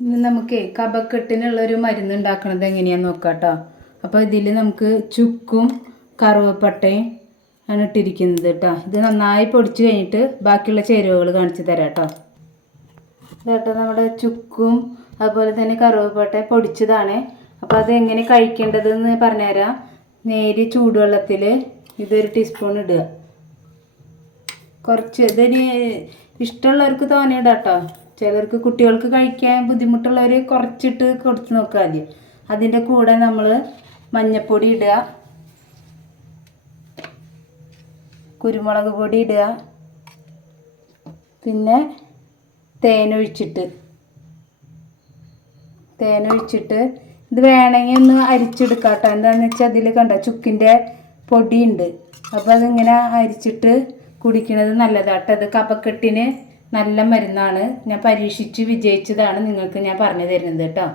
ഇന്ന് നമുക്ക് കഫക്കെട്ടിനുള്ളൊരു മരുന്ന് ഉണ്ടാക്കണത് എങ്ങനെയാണെന്ന് നോക്കാം കേട്ടോ. അപ്പോൾ ഇതിൽ നമുക്ക് ചുക്കും കറുവപ്പട്ടയും ആണ് ഇട്ടിരിക്കുന്നത് കേട്ടോ. ഇത് നന്നായി പൊടിച്ച് കഴിഞ്ഞിട്ട് ബാക്കിയുള്ള ചേരുവകൾ കാണിച്ച് തരാം കേട്ടോ. ഇതേട്ടോ നമ്മുടെ ചുക്കും അതുപോലെ തന്നെ കറുവപ്പട്ട പൊടിച്ചതാണ്. അപ്പോൾ അത് എങ്ങനെ കഴിക്കേണ്ടതെന്ന് പറഞ്ഞുതരാം. നേരി ചൂടുവെള്ളത്തിൽ ഇതൊരു ടീസ്പൂൺ ഇടുക. കുറച്ച് ഇതിന് ഇഷ്ടമുള്ളവർക്ക് തോനെ ഇടാം കേട്ടോ. ചിലർക്ക് കുട്ടികൾക്ക് കഴിക്കാൻ ബുദ്ധിമുട്ടുള്ളവർ കുറച്ചിട്ട് കൊടുത്ത് നോക്കുക ആദ്യം. അതിൻ്റെ കൂടെ നമ്മൾ മഞ്ഞൾപ്പൊടി ഇടുക, കുരുമുളക് പൊടി ഇടുക, പിന്നെ തേനൊഴിച്ചിട്ട് ഇത് വേണമെങ്കിൽ ഒന്ന് അരിച്ചെടുക്കാം കേട്ടോ. എന്താണെന്ന് വെച്ചാൽ അതിൽ കണ്ട ചുക്കിൻ്റെ പൊടിയുണ്ട്. അപ്പോൾ അതിങ്ങനെ അരിച്ചിട്ട് കുടിക്കുന്നത് നല്ലതാട്ടോ. അത് കഫക്കെട്ടിന് നല്ല മരുന്നാണ്. ഞാൻ പരീക്ഷിച്ച് വിജയിച്ചതാണ് നിങ്ങൾക്ക് ഞാൻ പറഞ്ഞു തരുന്നത് കേട്ടോ.